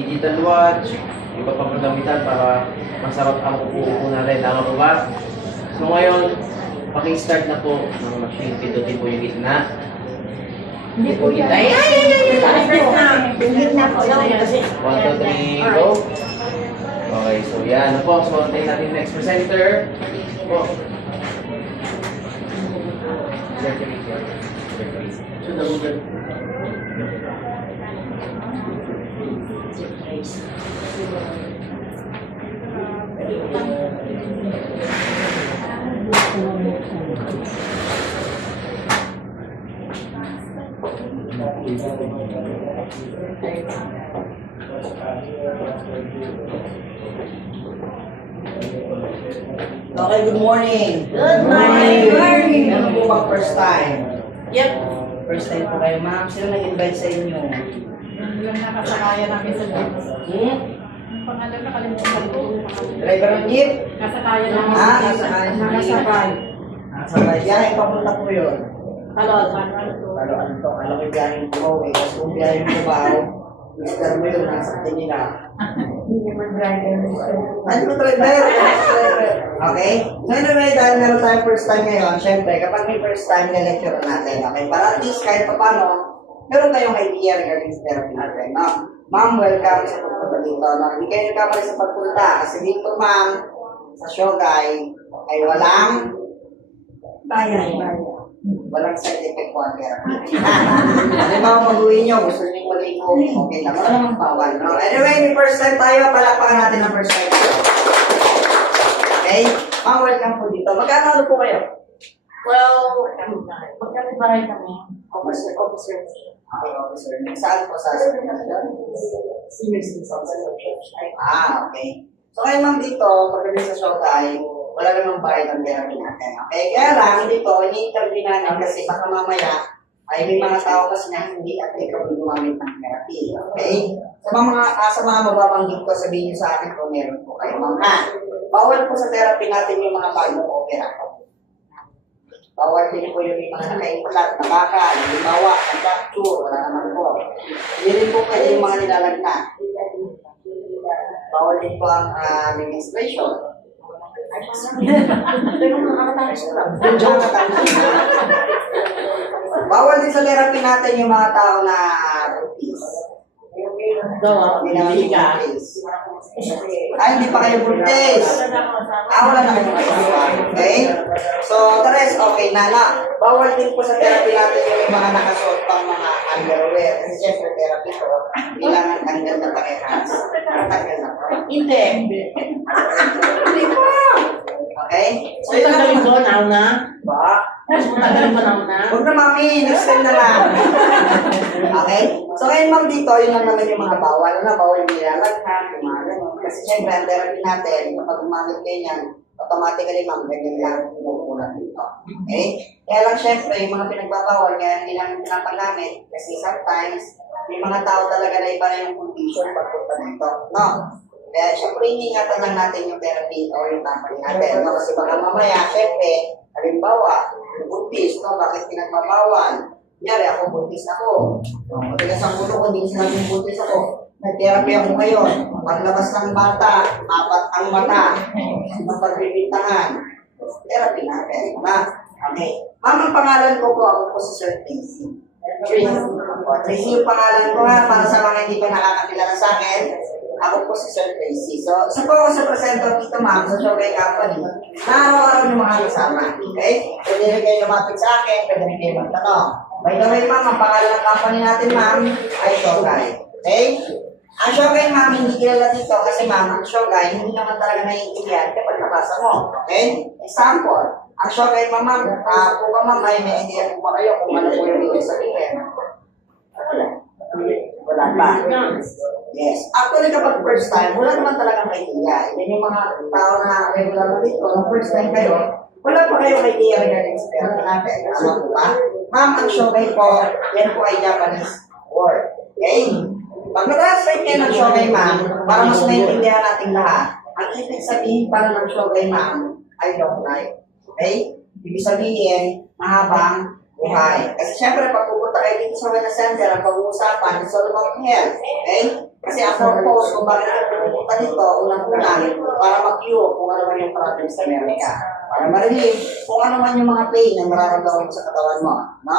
Digital watch, iba pang kagamitan para masarap ang upo natin. Tama po ba? So ngayon, paki-start na po ng machine. Pindutin po yung gitna. Hindi po yan. Ay! Hindi na po. 1, 2, 3, go! Okay, so yan. Po, so tayo natin next presenter. Po. So, nagulat. Okay, good morning. Good morning. Meron po bang first time? Yep. First time po kayo, ma'am. Sino nag-invite sa inyo? Yung nakasakaya namin sa bus. Hmm? Ang pangalan nakalimutan ko. Driver ng jeep? Nasakaya namin. Nasakay. Nasakay. Biyahe, papunta po yun. Kalot. Pero ano to, alam ko biyahe yung buhaw eh. Kasi kung biyahe yung buhaw, Mr. mo yun, nasaktin nila. Hindi naman driver. Ano ko driver? Okay? So anyway, dahil meron tayong first time ngayon, syempre, kapag may first time, na-lecture natin. Okay? Para at least kahit pa paano, meron tayong idea regarding sa therapy natin. No? Ma'am, welcome sa pagpunta dito. No? Hindi kayo nagkamali sa pagpunta. Kasi dito, ma'am, sa Shogay, ay walang walang side effect po ang therapy. Halimbawa, mag-uwi nyo, gusto nyo maligo, okay lang. Wala namang bawal. No? Anyway, may first time tayo, palakpakan natin ang first time. Okay? Ma'am, welcome po dito. Magkano ano po kayo? Well, magkalibahay kami. Officer. Okay, officer. Saan po sa Senior citizens. okay. So kayo ma'am dito, pagdating sa Shogay, wala namang bayad ang therapy natin. Okay? Kaya lang, dito, ini-interview natin kasi baka mamaya ay may mga tao kasi na hindi applicable gumamit ng therapy. Okay? Sa mga mababanggit ko, sabihin niyo sa akin kung meron po kayo. Ma'am, bawal po sa therapy natin yung mga bagong opera. Bawal din po yung mga naka-implant na baka, halimbawa, ang fracture, wala naman po. Hindi rin po pwede yung mga nilalagna. Bawal din po ang administration. Bawal din sa therapy natin yung mga tao na buntis. Hindi pa kayo buntis. Wala na kayo buntis. Okay? So, the rest, okay na. Bawal din po sa therapy natin yung mga nakasuot pang mga underwear. Kasi syempre therapy ko, kailangan tanggal na parehas. Tanggal na po. Hindi. Hindi po. Okay? So, yun Tanggalin ko, now na. ba? Tanggalin ko, now na. Huwag na mami, next time na lang. Okay? So ngayon ma'am dito, yun lang naman yung mga bawal. Bawal yung nilalaghan, yung mga ganun. Kasi syempre, ang therapy natin, kapag umamit kayo yan, automatically ma'am, ganyan lang umuulan dito. Okay? Kaya lang syempre, yung mga pinagbabawal, kaya hindi namin pinapagamit. Kasi sometimes, may mga tao talaga na iba na yung condition pagpunta dito. No? Kaya syempre, iniingatan lang natin yung therapy o yung company natin. No? Kasi baka mamaya, syempre, halimbawa, buntis, no? Bakit pinagbabawal? Kunyari, ako buntis ako. Matigas ang ulo ko, hindi sinabing buntis ako. Nag-therapy ako ngayon. Paglabas ng bata, apat ang mata. Mapagbibintangan. Therapy natin. Okay. Ma'am, ang pangalan ko po, ako po si Sir Tracy. Tracy yung pangalan ko ha, para sa mga hindi pa nakakakilala sa akin. Ako po si Sir Tracy. So, isa po ako sa presenter dito, ma'am, sa Shogay Company. Na araw-araw yung mga kasama. Okay? Pwede rin kayo lumapit sa akin, pwede rin kayo magtanong. By the way, ma'am, ang pangalan ng company natin, ma'am, ay Shogay. Okay? Ang Shogay, ma'am, hindi kilala dito kasi, ma'am, ang Shogay, hindi naman talaga naiintindihan kapag nabasa mo. Okay? Example, ang Shogay, ma'am, po ba, ma'am, ay may idea po ba kayo kung ano po yung ibig sabihin? Wala pa. Yes. Actually, kapag first time, wala naman talagang idea. Yan yung mga tao na regular na dito, nung first time kayo, wala pa kayong idea regarding sa therapy natin. Alam po ba? Ma'am, ang Shogay po, yan po ay Japanese word. Okay? Pag nag-translate kayo ng Shogay, ma'am, para mas maintindihan natin lahat, ang ibig sabihin para ng Shogay, ma'am, ay long life. Okay? Ibig sabihin, mahabang buhay. Kasi syempre, pag pupunta kayo dito sa wellness center, ang pag-uusapan is all about health. Okay? Kasi ako purpose kung bakit ako pumunta dito, unang-una, para mag-cure kung ano man yung problems na meron ka. Para ma-relieve kung ano man yung mga pain na nararamdaman mo sa katawan mo. No?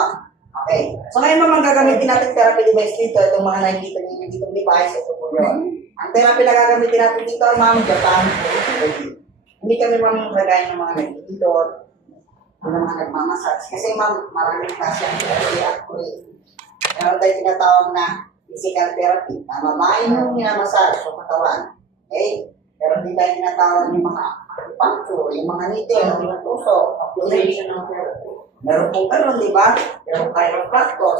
Okay. So ngayon naman gagamitin natin therapy device dito. Itong mga nakikita niyo dito device, ito po yun. Ang therapy na gagamitin natin dito, ma'am, Japan. Hindi kami mamagagay ng mga nagtitidor, ng mga nagmamasage. Kasi ma'am, maraming klase ang therapy actually. Meron tayo tinatawag na physical therapy. Tama ba? Yung minamassage sa katawan. Okay? Meron din tayo tinatawag yung mga acupuncture, yung mga needle, yung mga tusok, occupational therapy. Meron pong karoon, di ba? Meron chiropractor.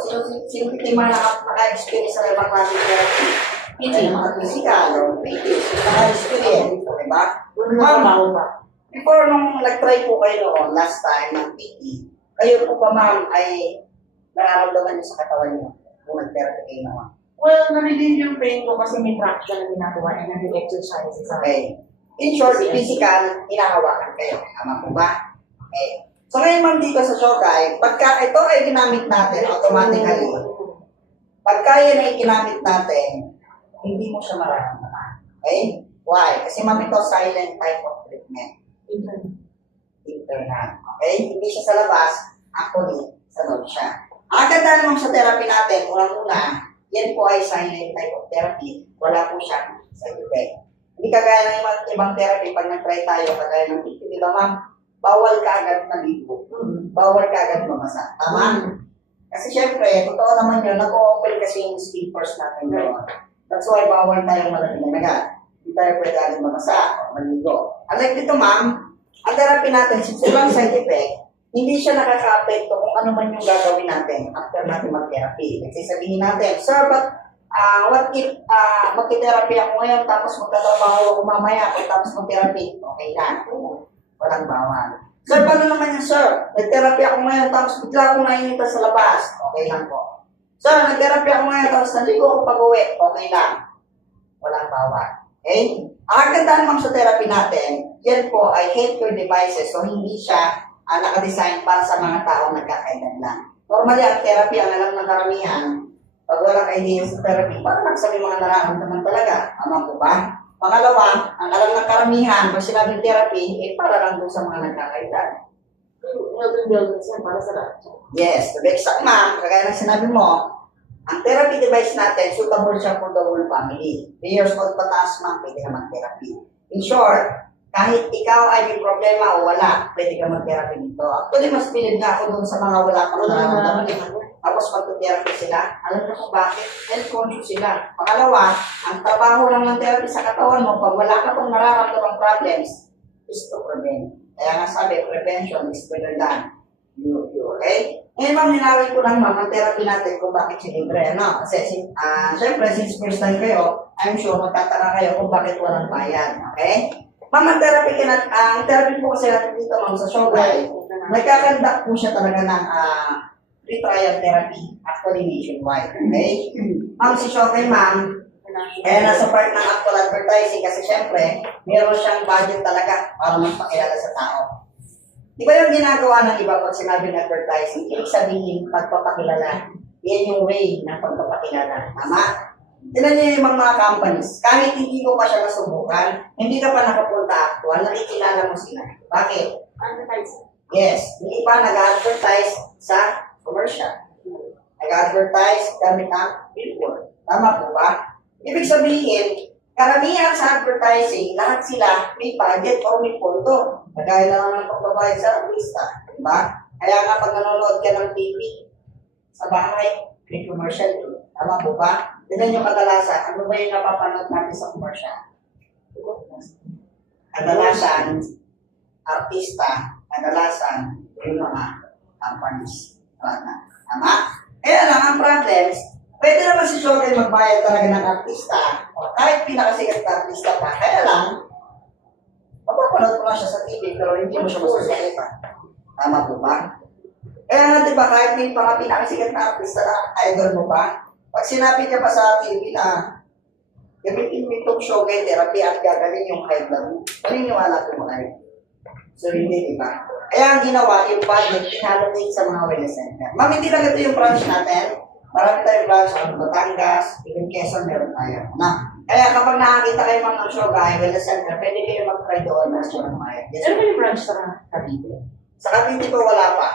Sino yung mga naka-experience sa ibang klase therapy? Yung mga physical, or British, yung naka-experience, di ba? Ma'am, before nung nag-try po kayo noon, last time, ng PT, kayo po ba ma'am ay nararamdaman niyo sa katawan niyo kung nag-therapy kayo naman? Well, na-relieve yung pain ko kasi may traction na ginagawa and nag-exercise. Okay. In short, physical, hinahawakan kayo. Tama po ba? Okay. So ngayon ma'am dito sa Shokai, pagka ito ay ginamit natin automatically, pagka yan ay ginamit natin, hindi mo siya mararamdaman. Okay? Why? Kasi ma'am ito silent type of treatment. Internal. Okay? Hindi siya sa labas, actually, sa loob siya. Ang ganda naman sa therapy natin, unang-una, yan po ay silent type of therapy. Wala po siyang side effect. Hindi kagaya ng ibang therapy, pag nag-try tayo, kagaya ng PT, di ba ma'am? Bawal ka agad maligo. Bawal ka agad mamasa. Tama? Kasi syempre, totoo naman yun, nag-o-open kasi yung sleepers natin doon. That's why bawal tayong malagyan agad. Hindi tayo pwede agad mamasa o maligo. Unlike dito ma'am, ang therapy natin, since walang side effect, hindi siya nakaka-apekto kung ano man yung gagawin natin after natin mag-therapy. Kasi sabihin natin, sir, but what if mag-therapy ako ngayon tapos magtatrabaho ako mamaya tapos mag-therapy? Okay lang. Walang bawal. Sir, paano naman yan, sir? Nag-therapy ako ngayon tapos bigla akong nainita sa labas. Okay lang po. Sir, nag-therapy ako ngayon tapos naligo ako pag-uwi. Okay lang. Walang bawal. Okay? Ang kagandahan ma'am sa therapy natin, yan po ay healthcare devices. So, hindi siya naka-design para sa mga taong nagkakaedad lang. Normally, ang therapy, ang alam ng karamihan, pag wala ka idea sa therapy, para lang sa mga nararamdaman talaga. Tama po ba? Pangalawa, ang alam ng karamihan, pag sinabing therapy, para lang doon sa mga nagkakaedad. Milton Buildings yan, para sa lahat. Yes, to be exact ma'am, kagaya ng sinabi mo, ang therapy device natin, suitable siya for the whole family. 3 years old pataas ma'am, pwede ka mag-therapy. In short, kahit ikaw ay may problema o wala, pwede ka mag-therapy dito. Actually, mas pinid nga ako dun sa mga wala pang nararamdaman. Tapos mag-therapy sila. Alam niyo kung bakit? Health conscious sila. Pangalawa, ang trabaho lang ng therapy sa katawan mo, pag wala ka pang nararamdaman problems, is to prevent. Kaya nga sabi, prevention is better than you. Okay? Ngayon ma'am, ninawin ko lang ma'am, ang therapy natin kung bakit siya libre. Ano? Kasi, syempre, since first time kayo, I'm sure magtataka kayo kung bakit walang bayad. Okay? Ma'am, ang therapy po kasi natin dito ma'am sa Shogai, nagkakandak po siya talaga ng free trial therapy, actually nationwide. Okay? Ma'am, si Shogai ma'am, kaya nasa part ng actual advertising kasi syempre, meron siyang budget talaga para magpakilala sa tao. Di ba yung ginagawa ng iba pag sinabing advertising, ibig sabihin pagpapakilala. Yan yung way ng pagpapakilala. Tama? Tinan niyo yung mga companies, kahit hindi ko pa siya nasubukan, hindi ka pa nakapunta actual, nakikilala mo sila. Bakit? Advertising. Yes, hindi pa nag-advertise sa commercial. Nag-advertise gamit ang billboard. Tama po ba? Ibig sabihin, karamihan sa advertising, lahat sila may budget o may pondo. Nagaya lang ng pagbabayad sa artista. Diba? Kaya nga pag nanonood ka ng TV, sa bahay, may commercial. Tama po ba? Tignan nyo kadalasan, ano ba yung napapanood natin sa commercial? Kadalasan, artista, kadalasan, yung mga companies. Tama? Kaya lang ang problems, pwede naman si Shogai magbayad talaga ng artista, o kahit pinakasikat na artista pa, kaya lang, mapapanood ko lang siya sa TV, pero hindi mo siya masusulitan. Tama po ba? Kaya nga diba, kahit may mga pinakasikat na artista na idol mo ba, pag sinabi ka pa sa TV na gamitin mo itong Shogai therapy at gagawin yung high blood mo, paniniwala ko mo kayo. So hindi, diba? Kaya ang ginawa, yung budget, inallocate sa mga wellness center. Ma'am, hindi lang ito yung branch natin. Marami tayong branch sa Batangas, even Quezon meron tayo. Na, kaya kapag nakakita kayo mga ng Shogai, Wellness Center, pwede kayo mag-try doon na sa Maya. Yes, Ano ba yung branch sa Cavite? sa Cavite po wala pa.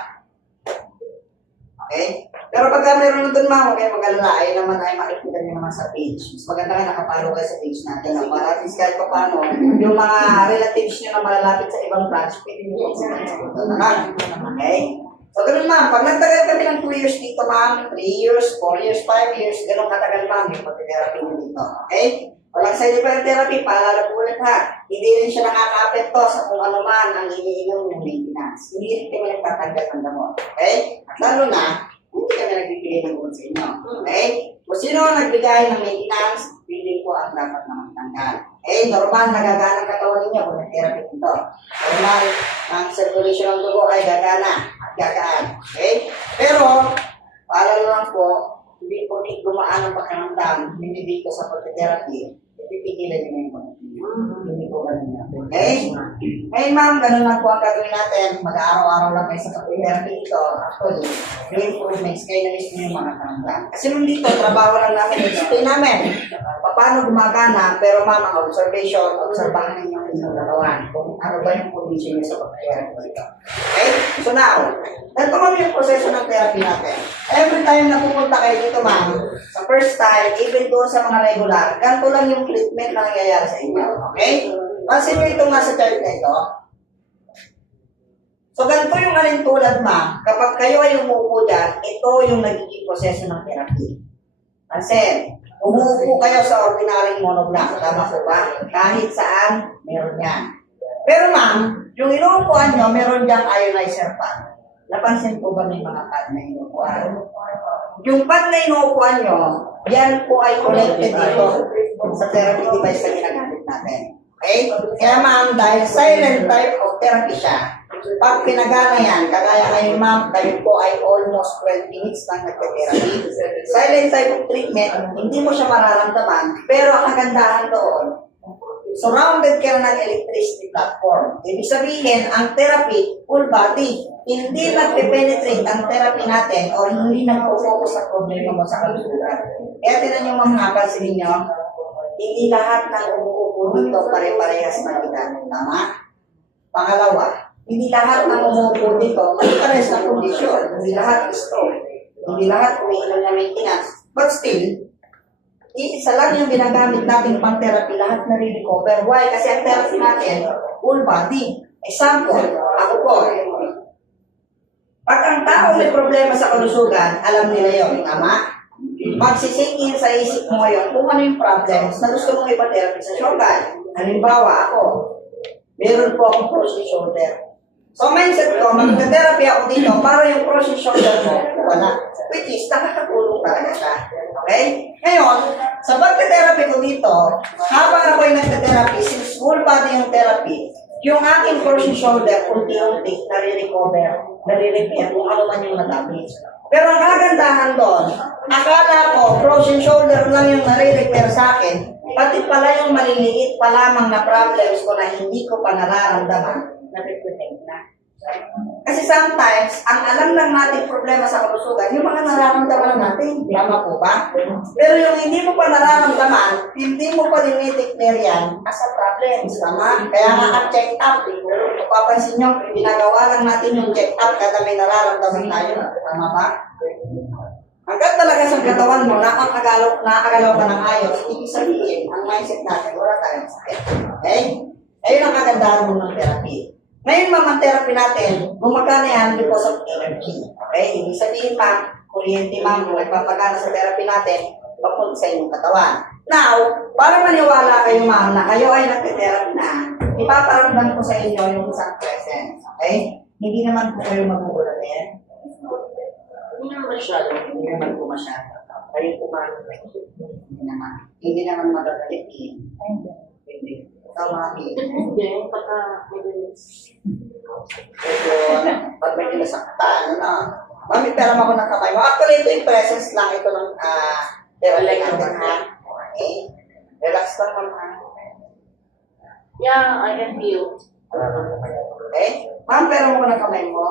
Okay? Pero pagka meron na doon mga, huwag kayo mag-alala, ay naman ay makikita nyo naman sa page. Mas maganda nga nakapalo kayo sa page natin. No? Para at least kahit pa paano, yung mga relatives nyo na malalapit sa ibang branch, pwede nyo po sa Okay? So, ganun ma'am, pag nagtagal kami ng 2 years dito ma'am, 3 years, 4 years, 5 years, ganun katagal ma'am yung pag-therapy mo dito. Okay? Walang side effect therapy, paalala po ulit ha. Hindi rin siya nakaka-apekto sa kung ano man ang iniinom ng maintenance. Hindi rin kami nagtatanggal ng gamot. Okay? At lalo na, hindi kami nagbibigay ng gamot sa inyo. Okay? Kung sino ang nagbigay ng maintenance, hindi po ang dapat na magtanggal. Okay? Normal nagagana ang katawan ninyo kung nag-therapy dito. Normal ang circulation ng dugo ay gagana at gagaan. Okay? Pero, paalala lang po, hindi po gumaan ang pakiramdam, hindi dito sa pag-therapy, pipigilan nyo yung mga hindi po ganun yan. Okay? Ngayon ma'am, ganun lang po ang gagawin natin. Mag-araw-araw lang kayo sa pag-therapy dito. Actually, yung improvements kayo na mismo yung mga karamdam. Kasi nung dito, trabaho lang namin, explain namin paano gumagana, pero ma'am, ang observation, obserbahan ninyo yung inyong katawan kung ano ba yung condition niya sa pag-therapy dito. Okay? So now, ganito kami yung proseso ng therapy natin. Every time na pupunta kayo dito ma'am, sa first time, even doon sa mga regular, ganito lang yung treatment na nangyayari sa inyo. Okay? Pansin nyo itong nasa chart na ito. So, ganito yung alintulad, ma'am. Kapag kayo ay umuupo dyan, ito yung nagiging proseso ng therapy. Pansin, umuupo kayo sa ordinaryong monoblock. Tama po ba? Kahit saan, meron yan. Pero ma'am, yung inuupuan nyo, meron diyang ionizer pad. Napansin po ba may mga pad na inuupuan? Yung pad na inuupuan nyo, yan po ay connected dito sa therapy device na ginagamit natin. Okay? Kaya ma'am, dahil silent type of therapy siya, pag pinagana yan, kagaya ngayon ma'am, kayo po ay almost 12 minutes lang nagka-therapy. Silent type of treatment, hindi mo siya mararamdaman, pero ang kagandahan doon, surrounded ka ng electricity platform. Ibig sabihin, ang therapy, full body. Hindi nagpe-penetrate ang therapy natin o hindi nagpo-focus sa problema mo sa kalusugan. Kaya tinan nyo mga napansin ninyo, hindi lahat ng umuupo dito pare-parehas ng edad. Tama? Pangalawa, hindi lahat ng umuupo dito pare-parehas ng kondisyon. Hindi lahat stroke. Hindi lahat umiinom na maintenance. But still, isa lang yung ginagamit natin pang therapy, lahat na-recover. Why? Kasi ang therapy natin, full body. Example, ako po. Pag ang tao may problema sa kalusugan, alam nila yun, tama? Magsisingin sa isip mo yun kung ano yung problems na gusto mong ipa-therapy sa shoulder. Halimbawa, ako, meron po akong frozen shoulder. So, mindset ko, mag-therapy ako dito para yung frozen shoulder mo, wala. Which is, nakakatulong talaga siya. Okay? Ngayon, sa pag-therapy ko dito, habang ako ay nag-therapy, since full body yung therapy, yung aking frozen shoulder, unti-unti, nare-recover, nare-repair kung ano man yung na-damage. Pero ang kagandahan doon, akala ko, frozen shoulder lang yung nare-repair sa akin, pati pala yung maliliit pa lamang na problems ko na hindi ko pa nararamdaman, na-protect na. Kasi sometimes, ang alam lang natin problema sa kalusugan, yung mga nararamdaman natin, tama po ba? Pero yung hindi mo pa nararamdaman, hindi mo pa dinideclare yan as a problem, tama? Kaya nga ang check up, kung papansin nyo, ginagawa lang natin yung check up kada may nararamdaman tayo, tama ba? Hanggat talaga sa katawan mo, nakakagalaw ka ng ayos, ibig sabihin, ang mindset natin, wala tayong sakit. Okay? Ayun ang kagandahan mo ng therapy. Ngayon, ma'am, ang therapy natin, gumagana yan because of energy. Okay? Ibig sabihin, ma'am, kuryente, ma'am, kung nagpapagana sa therapy natin, papunta sa inyong katawan. Now, para maniwala kayo, ma'am, na kayo ay nagte-therapy na, ipaparamdam ko sa inyo yung isang presence. Okay? Hindi naman po kayo magugulat yan. Hindi naman masyado. Hindi naman po masyado. Kayo po, ma'am, hindi naman. Hindi naman magagalit. Hindi. Ikaw, mami. Hindi, pagka may Medyo, pag may kinasaktan, ano. Mami, pero ako ng kamay mo. Actually, ito yung presence lang. Ito ng therapy natin, ha? Okay. Relax lang, ma'am, ha? Yeah, I can feel. Okay? Ma'am, pero mo ng kamay mo.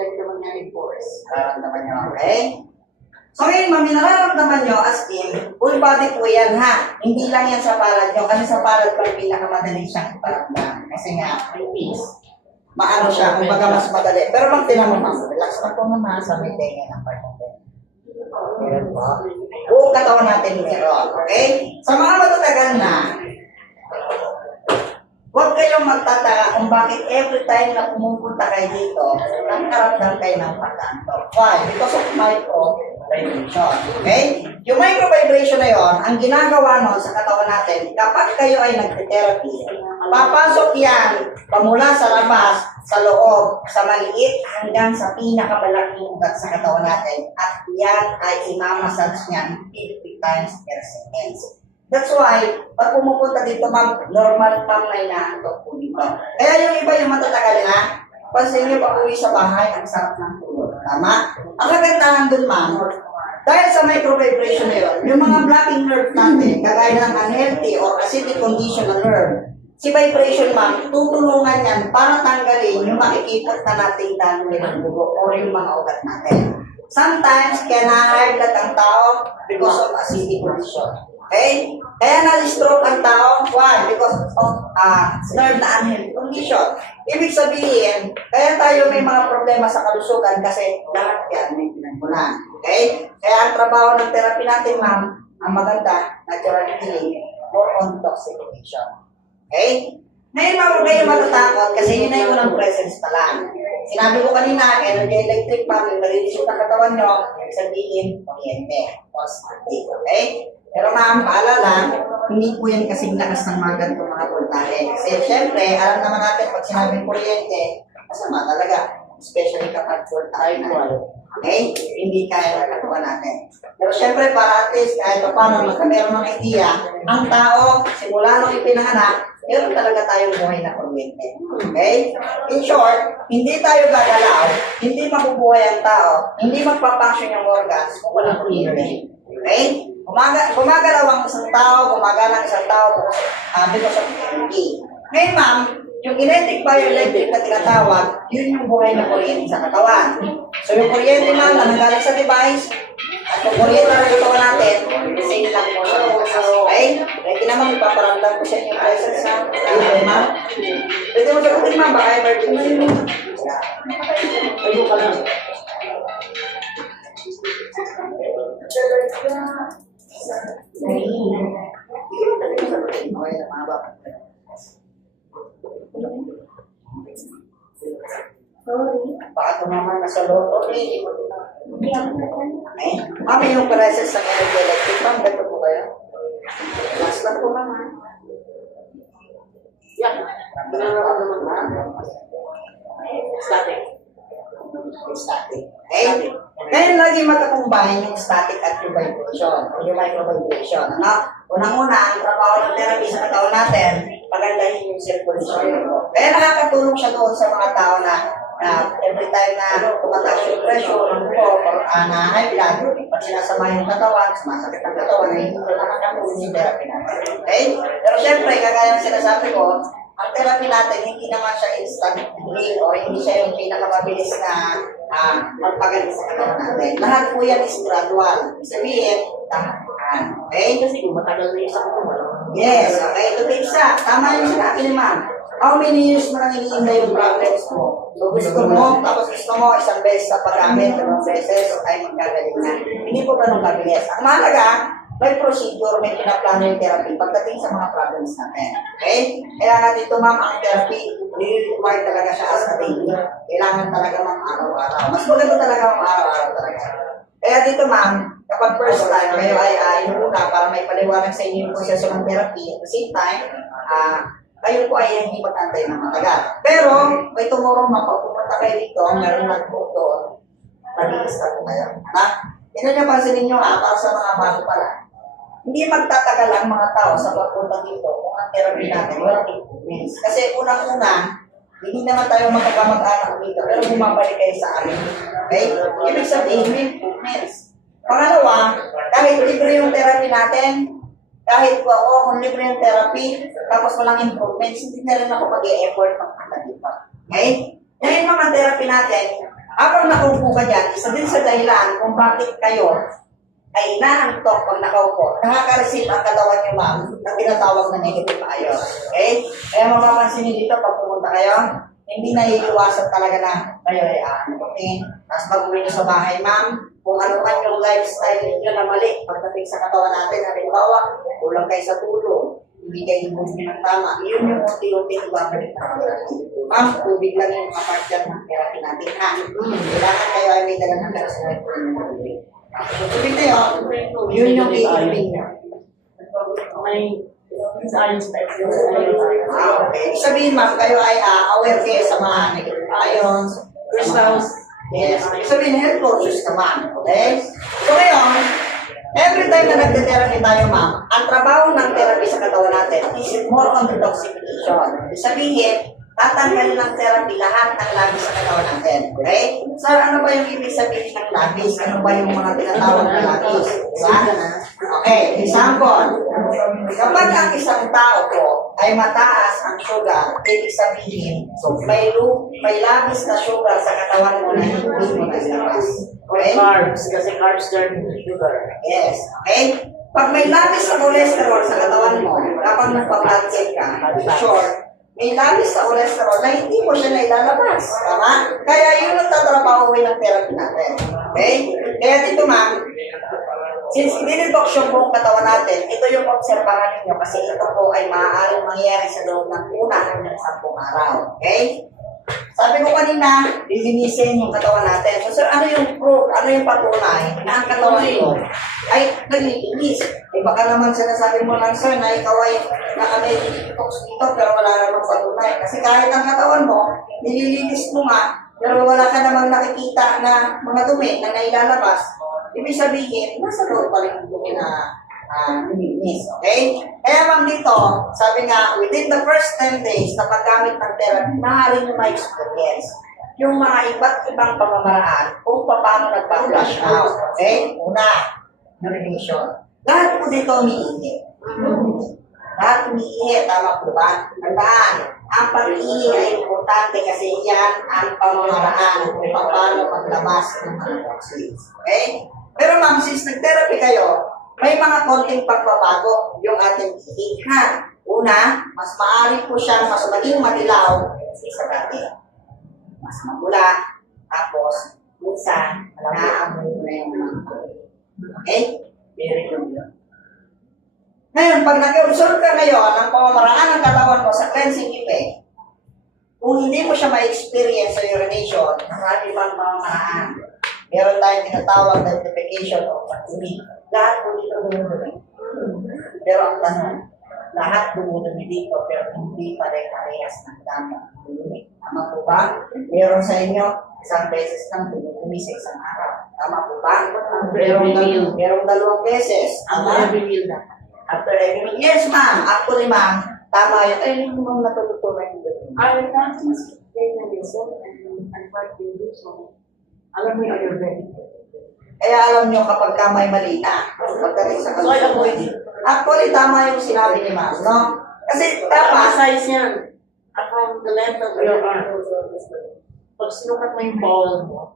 like naman niya enforce. Nararamdaman nyo, okay? So ngayon, ma'am, yung nararamdaman nyo as in, full body po yan, ha? Hindi lang yan sa palad nyo, kasi sa palad po, pinakamadali siyang iparamdam. Kasi nga, release. Maano siya, kumbaga mas madali. Pero pag tinanong, ma'am, relax na po naman sa may tenga ng part natin. Meron po. Buong katawan natin meron, okay? Sa mga matatagal na, huwag kayong magtataka kung bakit every time na pumupunta kayo dito, nakaramdam kayo ng pagkanto. Why? Because of micro-vibration. Okay? Yung micro-vibration na yon, ang ginagawa nun sa katawan natin, kapag kayo ay nagte-therapy, papasok yan pamula sa labas, sa loob, sa maliit, hanggang sa pinakamalaking ugat sa katawan natin. At yan ay imamassage niyan 50 times per second. That's why, pag pumupunta dito, ma'am, normal pang na inaantok po dito. Kaya yung iba yung matatagal na, pansin niyo pag uwi sa bahay, ang sarap ng tulog. Tama? Ang kagandahan dun, ma'am, dahil sa micro-vibration na yun, yung mga blocking nerve natin, kagaya ng unhealthy or acidic condition ng nerve, si vibration, ma'am, tutulungan yan para tanggalin yung makikipot na nating dami ng dugo o yung mga ugat natin. Sometimes, kaya na-high blood ang tao because of acidic condition. Okay? Kaya na-stroke ang tao, why? Because of nerve na unhealthy condition. Ibig sabihin, kaya tayo may mga problema sa kalusugan kasi lahat yan may pinagmulan. Okay? Kaya ang trabaho ng therapy natin, ma'am, ang maganda, natural healing, more on toxification. Okay? Ngayon, ma'am, huwag kayo matatakot kasi yun na yung unang presence pa lang. Sinabi ko kanina, energy electric, ma'am, yung narinisip ng katawan nyo, yung sabihin, kuryente, or static. Okay? Pero ma'am, paalala, hindi po yan kasing lakas ng mga ganitong mga voltahe. Kasi syempre, alam naman natin pag sinabing kuryente, masama talaga. Especially kapag voltahe na. Okay? Hindi kaya ng katawan natin. Pero syempre, para at least, kahit pa paano magkameron ng idea, ang tao, simula nung ipinanganak, meron talaga tayong buhay na kuryente. Okay? In short, hindi tayo gagalaw, hindi mabubuhay ang tao, hindi magpapaksyon yung organs kung walang kuryente. Okay? Gumagalaw ang isang tao, gumagana ang isang tao because of energy. Ngayon, ma'am, yung kinetic bioelectric na tinatawag, yun yung buhay na kuryente sa katawan. So, yung kuryente, ma'am, na nanggaling sa device, at yung kuryente na katawan natin, same lang po siya. Okay? Pwede naman ipaparamdam ko sa inyo yung presence na. Okay, ma'am? Pwede mo sagutin, ma'am, baka emergency mo. Pwede ka lang. Okay, ma'am. Baka tumama na sa loob. Okay. Ma'am, yung presence ng energy electric, ma'am, dito po kayo. Last lang po, ma'am. Yeah. Static. Static. Okay? Ngayon lagi magkakumbahin yung static at yung vibration, o yung micro-vibration. Ano? Unang-una, ang trabaho ng therapy sa katawan natin, pagandahin yung circulation. Kaya nakakatulong siya doon sa mga tao na every time na tumataas yung pressure, ng buko, na high blood, pag sinasama yung katawan, sumasakit ang katawan, ay hindi ko nakakatulong yung therapy natin. Okay? Pero syempre, kagaya ng sinasabi ko, ang therapy natin, hindi naman siya instant healing o hindi siya yung pinakamabilis na magpagaling sa katawan natin. Lahat po yan is gradual. Sabihin, tahan. Okay? Kasi kung matagal na isa ko, Yes, okay. Ito isa. Tama yung sinabi ni ma'am. How many years mo nang iniinda yung problems mo? So gusto mo, tapos gusto mo isang beses sa paggamit, dalawang beses, ay magkagaling na. Hindi po ganun kabilis. Ang mahalaga, may procedure, may pinaplano yung therapy pagdating sa mga problems natin. Okay? Kailangan dito, ma'am, ang therapy, required talaga siya as a daily. Kailangan talaga, ma'am, araw-araw. Mas maganda talaga, ma'am, araw-araw talaga. Kaya dito, ma'am, kapag first time, kayo ay inuna para may paliwanag sa inyo yung proseso ng therapy. At the same time, kayo po ay hindi magantay ng matagal. Pero, may tomorrow, mapagpupunta kayo dito, meron nag-book doon, mag-i-start po kayo. Yan na pansin ninyo, para sa mga bago pala. Hindi magtatagal ang mga tao sa pagpunta dito kung ang therapy natin walang improvements. Kasi unang-una, hindi naman tayo magkakamag-anak dito, pero bumabalik kayo sa amin. Okay? Ibig sabihin, may improvements. Pangalawa, kahit libre yung therapy natin, kahit po ako, kung libre yung therapy, tapos walang improvements, hindi na rin ako mag-e-effort magpunta dito. Okay? Ngayon naman therapy natin, Habang nakaupo ka dyan, isa din sa dahilan kung bakit kayo ay inaantok pag nakaupo. Nakaka-receive ang katawan niyo, ma'am, na tinatawag na negative ion. Okay? Kaya mapapansin niyo dito, pag pumunta kayo, hindi na iiwasan talaga na kayo ay aantukin. Tapos pag-uwi niyo sa bahay, ma'am, kung ano man yung lifestyle niyo na mali pagdating sa katawan natin, halimbawa, kulang kayo sa tulog, hindi kayo bumili ng tama, yun yung unti-unti ibabalik na natin. Ma'am, tubig lang yung kapart dyan ng therapy natin, ha? Kailangan kayo ay may dala ng personal tubig. Tubig na yun yung iinumin niyo. May science type. Okay. Ibig sabihin, ma'am, kayo ay aware kayo sa mga negative ions, crystals. Yes. Ibig sabihin, health conscious ka, ma'am. Okay? So ngayon, every time na nagte-therapy tayo, ma'am, ang trabaho ng therapy sa katawan natin is more on detoxification. Ibig sabihin, tatanggalin ng therapy lahat ng labis sa katawan natin. Okay? So, ano ba yung ibig sabihin ng labis? Ano ba yung mga tinatawag na labis? Diba? Okay, example. Kapag ang isang tao po ay mataas ang sugar, ibig sabihin, may labis na sugar sa katawan mo na hindi mo nailabas. Okay? Carbs, kasi carbs there sugar. Yes. Okay? Pag may labis sa cholesterol sa katawan mo, kapag nagpa-blood check ka, sure, may labis sa cholesterol na hindi mo siya nailalabas. Tama? Kaya yun ang tatrabahuin ng therapy natin. Okay? Kaya dito, ma'am, since dinidok yung buong katawan natin, ito yung obserbahan ninyo kasi ito po ay maaaring mangyari sa loob ng 1 hanggang 10 araw. Okay? Sabi ko kanina, lilinisin yung katawan natin. So, sir, ano yung proof, ano yung patunay na ang katawan mo ay naglilinis? Eh, baka naman sinasabi mo lang, sir, na ikaw ay naka-detox dito, pero wala namang patunay. Kasi kahit ang katawan mo, nililinis mo nga, pero wala ka namang nakikita na mga dumi na nailalabas. Ibig sabihin, nasa loob pa rin yung dumi na nililinis. Okay? Kaya ma'am dito, sabi nga, within the first 10 days na paggamit ng therapy, maaaring nyo ma-experience yung mga iba't ibang pamamaraan kung paano nagpa-flush out. Okay? Una, urination. Lahat po dito umiihi. Lahat umiihi, tama po ba? Tandaan, ang pag-ihi ay importante kasi yan ang pamamaraan kung paano maglabas ng mga toxins. Okay? Pero ma'am, since nag-therapy kayo, may mga konting pagbabago yung ating ihihan. Una, mas maaari po siyang mas maging madilaw sa dati. Mas magula, tapos minsan, naaamoy mo na yung mga okay? Very good yun. Ngayon, pag nag-observe ka ngayon ng pamamaraan ng katawan mo sa cleansing effect, kung hindi mo siya ma-experience sa urination, marami pang pamamaraan. Meron tayong tinatawag na identification o pag-umi. Lahat po dito dumudumi. Pero ang tanong, lahat dumudumi dito pero hindi pare-parehas ng dami dumudumi. Tama po ba? Meron sa inyo, isang beses lang dumudumi sa isang araw. Tama po ba? Merong 2 beses. Every meal na. After every meal. Yes, ma'am. Actually, ma'am, tama yun. Ay, hindi mo natututunan yung ganun. I practice veganism and what we do, so alam mo yung Ayurvedic. Kaya alam nyo kapag ka may mali na, pagdating sa So, I avoid it. actually, tama yung sinabi ni ma'am, no? Kasi tama, Size yan. From the length of your arm. Pag sinukat mo yung ball mo,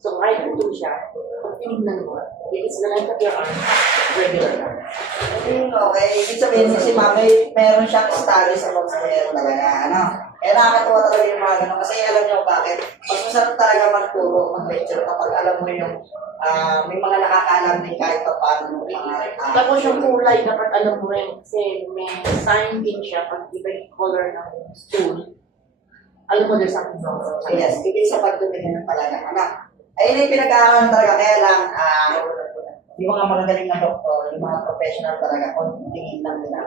so right into siya, pag tinignan mo, it is the length of your arm, regular na. okay, ibig sabihin si ma'am, meron siyang study sa pagsasayaw talaga, ano? Eh, nakakatuwa talaga yung mga ganun. Kasi alam nyo bakit? Mas masarap talaga magturo, mag-lecture kapag alam mo yung may mga nakakaalam din kahit pa paano. Tapos yung kulay, dapat alam mo rin, kasi may sign din siya, pag iba yung color ng stool, alam mo there's something wrong. Yes, ibig sa pagtumingin talaga. Ano? Ayun yung pinag-aaralan talaga, kaya lang, yung mga magagaling na doktor, yung mga professional talaga, kontingin lang nila.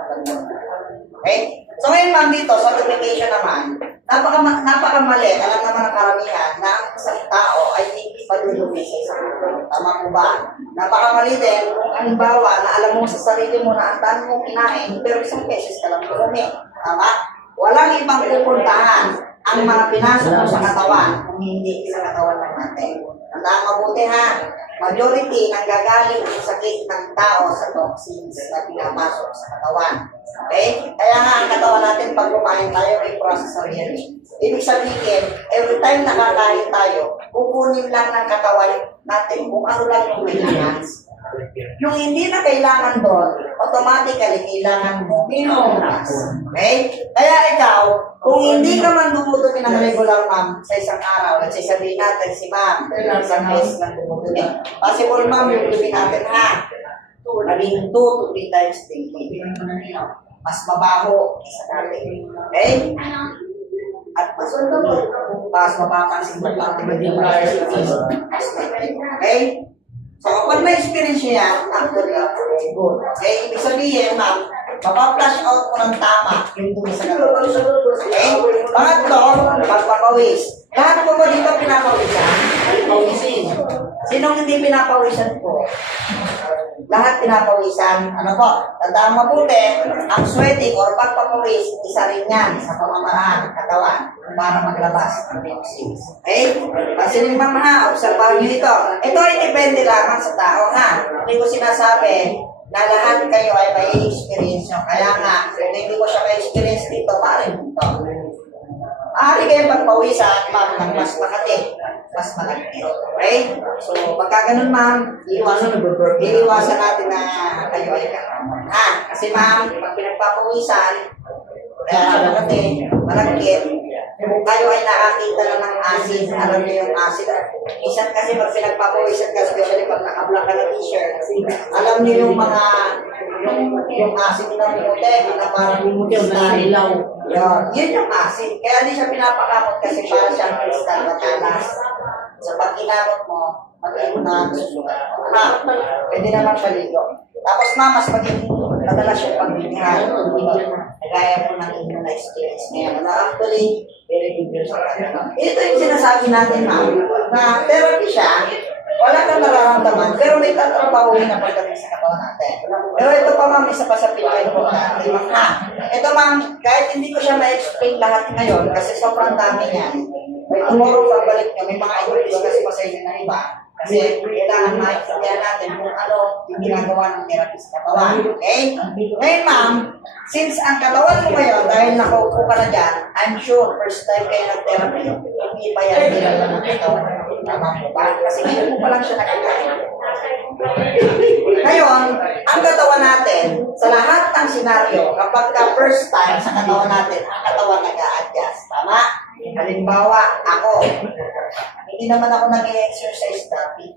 Okay? So ngayon ma'am dito, sa certification naman, napakamali, alam naman ang karamihan, na ang isang tao ay hindi padulumi sa isang tao. Tama po ba? Napakamali din, kung halimbawa na alam mo sa sarili mo na ang dami mong kinain, pero isang beses ka lang dulumi. Tama? Walang ibang pupuntahan ang mga pinasok mo sa katawan kung hindi sa katawan lang natin. Tandaan mabuti ha, majority ng gagaling ang sakit ng tao sa toxins na pinapasok sa katawan. Okay? Kaya nga ang katawan natin pag kumain tayo, may process sarili. Ibig sabihin, every time nakakain tayo, kukunin lang ng katawan natin kung ano lang yung maintenance. Yung hindi na kailangan doon, automatically kailangan mo i-oras. Okay? Kaya ikaw, kung hindi ka man dumudumi ng regular, ma'am, sa isang araw, at sabihin natin si ma'am, isang beses lang dumudumi. Possible, ma'am, yung dumi natin, ha? Naging 2 to 3 times daily. Mas mabaho sa dati. Okay? At mas mapapansin mo lang. Okay? So, kapag na-experience niya yan, actually, good. Okay? Ibig sabihin, ma'am, mapaplush out mo ng tama yung dumi sa katawan. Okay? Pangatlo, pagpapawis. Lahat po ba dito pinapawisan? Pawisin. Sinong hindi pinapawisan po? Lahat pinapawisan. Ano po? Tandaan mabuti, ang sweating or pagpapawis, isa rin yan sa pamamaraan ng katawan para maglabas ng toxins. Okay? Pansinin ma'am ha, obserbahan nyo ito. Ito ay depende lamang sa tao ha. Hindi ko sinasabi na lahat kayo ay may experience nyo. Kaya nga, kung hindi ko siya may experience dito, parin dito. Maaari kayo pagpawisan, ma'am, ng mas makati, mas malagkit. Okay? So, pagka ganun, ma'am, iiwasan natin na kayo ay kakamon. Ha? Kasi, ma'am, pag pinagpapawisan, makati, malagkit, kung kayo ay nakakita na ng acid, alam niyo yung acid. Minsan kasi pag pinagpapawisan ka, especially pag nakablock ka ng t-shirt, alam niyo yung mga yung acid na puti, na parang ilaw. Yun yung acid. Kaya hindi siya pinapakamot kasi para siyang kristal matalas. So pag inamot mo, mag-inom na susugat. Ha? Pwede naman paligo. Tapos mas magiging madalas yung pagbibigay. Nagaya po ng inyo na experience ngayon. Na actually, very good news sa kanya. Ito yung sinasabi natin, ma'am, na therapy siya, wala kang nararamdaman, pero may tatrabahuin na pagdating sa katawan natin. Pero ito pa, ma'am, isa pa sa pinaka-importante. Ito, ma'am, kahit hindi ko siya ma-explain lahat ngayon, kasi sobrang dami niyan. May tomorrow, pagbalik niya, may mga i-discuss pa sa inyo na iba. Kasi kailangan maintindihan natin kung ano yung ginagawa ng therapy sa katawan. Okay? Ngayon, ma'am, since ang katawan mo ngayon, dahil nakaupo ka na dyan, I'm sure first time kayo nag-therapy, hindi pa yan nilala ng katawan. Tama po ba? Kasi ngayon mo pa lang siya nakakain. Ngayon, ang katawan natin, sa lahat ng senaryo, kapag ka first time sa katawan natin, ang katawan nag-a-adjust. Tama? Halimbawa, ako, hindi naman ako nag-exercise dati.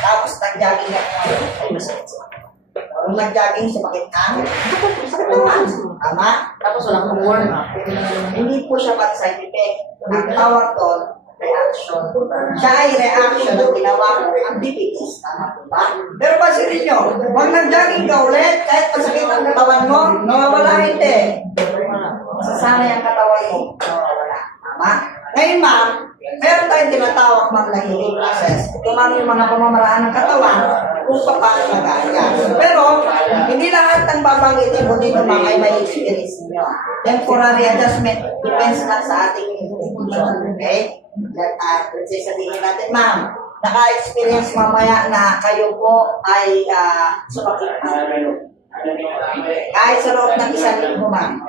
Tapos nag-jogging ako ngayon. Ay, masakit. Kung nag-jogging, sumakit ang sakit naman. Tama? Tapos walang warm up. Hindi po siya bad side effect. Ang tawag doon, reaction. Siya ay reaction na ginawa ko ang diabetes. Tama po ba? Pero pansinin nyo, huwag nag-jogging ka ulit, kahit masakit ang katawan mo, nawawala hindi. Masasanay ang katawan mo, nawawala. Tama? Ngayon, ma'am, meron tayong tinatawag, ma'am, na healing process. Ito, ma'am, yung mga pamamaraan ng katawan kung paano nag-aaya. Pero, hindi lahat ng babanggitin ko dito, ma'am, ay may experience niyo. Temporary adjustment depends lang sa ating institution. Okay? Let's say, sabihin natin, ma'am, naka-experience mamaya na kayo po ay sumakit na. Kahit sa loob ng isang linggo, ma'am.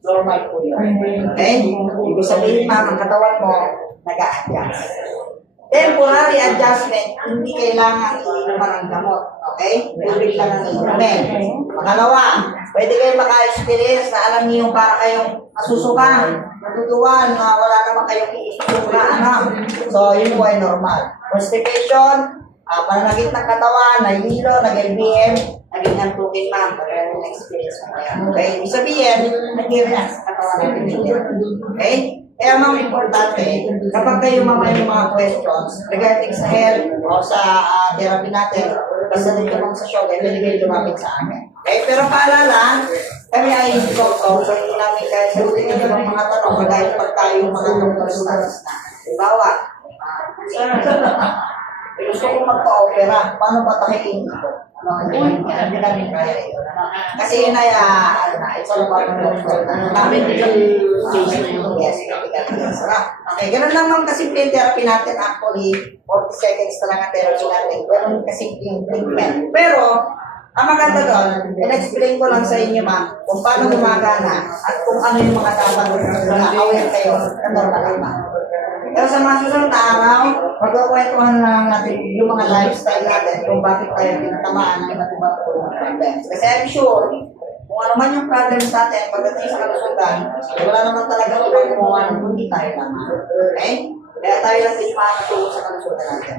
Normal po yun. Okay? Ibig sabihin, ma'am, ang katawan mo, nag-a-adjust. Temporary adjustment, hindi kailangan iinuman ng gamot. Okay? Tubig lang ang inumin. Pangalawa, pwede kayo maka-experience na alam niyo yung para kayong nasusukan, natutuwan, na wala naman kayong iisip na ano. So, yun po ay normal. Constipation, pananakit ng katawan, nahihilo, nag-LBM, naging antugin, ma'am, kaya yung experience mo kaya. Okay? Ibig sabihin, nag-relax sa katawan natin. Okay? Kaya ma'am, importante, kapag kayo mamaya yung mga questions regarding sa health o sa therapy natin, basta dito ma'am sa show, pwede kayo lumapit sa amin. Okay? Pero paalala, kami ay doktor, so hindi namin kahit sagutin nyo yung mga tanong, dahil pag tayo yung mga doktor status na. Dibawa, gusto ko magpa-opera, paano ba takikin dito? Hindi namin kaya ito. Kasi yun ay, it's all about the doctor. Medical case na yun. Yes, okay, ganun lang ma'am kasimple yung therapy natin. Actually, 40 seconds na lang ang therapy natin. Ganun kasimple yung treatment. Pero, ang maganda doon, in-explain ko lang sa inyo ma'am kung paano gumagana at kung ano yung mga dapat na aware kayo na normal lang ma'am. Pero sa mga susunod na araw, magkukwentuhan na lang natin yung mga lifestyle natin kung bakit tayo tinatamaan ng iba't ibang problems. Kasi I'm sure, kung ano man yung problems natin, pagdating sa kalusugan, wala naman talaga ibang gumawa ng hindi tayo naman. Okay? Kaya tayo lang din makakatulong sa kalusugan natin.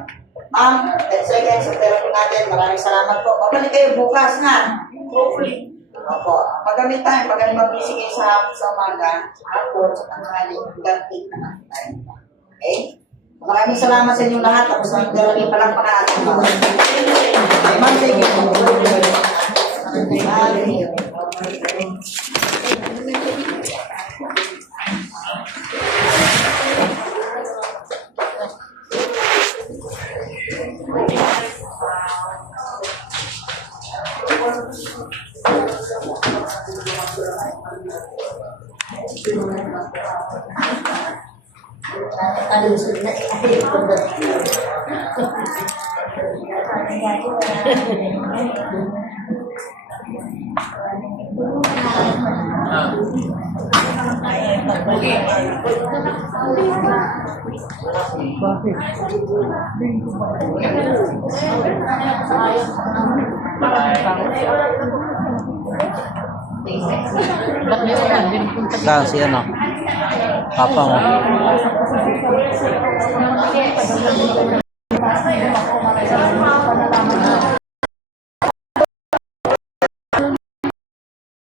Ma'am, let's say again sa therapy natin. Maraming salamat po. Babalik kayo bukas na. Hopefully. Opo. Pag-gamit tayo, pag-gamit mag-isip kayo sa umaga, sa hapon, sa tanghali, hanggang 8 naman tayo. Okay? Maraming salamat sa inyong lahat. Tapos ang therapy palakpakan natin. Okay, ma'am, thank Saan si ano? Papa mo.